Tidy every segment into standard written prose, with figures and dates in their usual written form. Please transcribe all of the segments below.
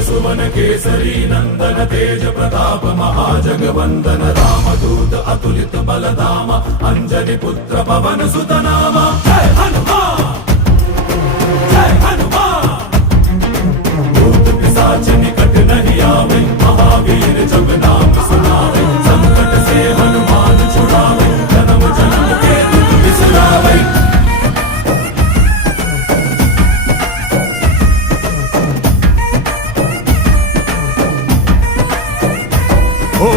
सुवन केसरी नंदन तेज प्रताप महाजगवंदन रामदूत अतुलित बलधाम अंजनी पुत्र पवन सुत नाम जय हनुमान जय हनुमान। भूत पिशाच निकट नहीं आवे महावीर जब नाम सुनावे संकट से हनुमान छुड़ावे जन्म जन्म के दुख बिसरावे। ಓ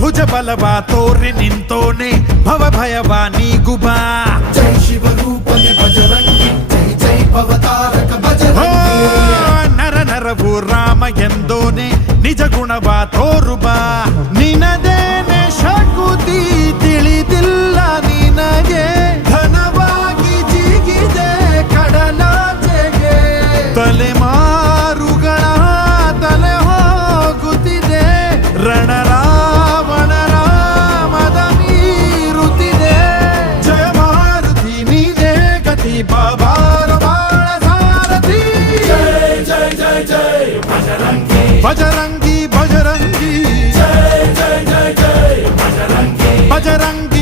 ಭುಜ ಬಲವಾ ತೋರಿ ನಿಂತೋನೆ ಭವ ಭಯವಾ ನೀಗುಬಾ ಜೈ ಶಿವರೂಪನೆ ಬಜರಂಗಿ ಜೈ ಜೈ ಭವತಾರಕ ಓ ಬಜರಂಗಿ ನರ ನರವು ರಾಮ ಎಂದೋನೆ ನಿಜ ಗುಣವಾ ತೋರುಬಾ ನಿನದೇನೆ ಶಕುತಿ ತಿಳಿದಿಲ್ಲ ನಿನಗೆ ಘನವಾಗಿ ಜಿಗಿದೆ ಕಡಲಾಚೆಗೆ ತಲೆಮಾರುಗಳ ತಲೆ ಹೋಗುತ್ತಿದೆ ರಣರಾವಣರ ಮದ ಮೀರುತ್ತಿದೆ ಜಯ ಮಾರುತಿ ನೀನೇ ಗತಿ ಬಾಬಾರ ಬಾಳ ಸಾರಥಿ जय जय जय जय बजरंगी ಬಜರಂಗಿ ಬಜರಂಗಿ जय जय जय जय बजरंगी ಬಜರಂಗಿ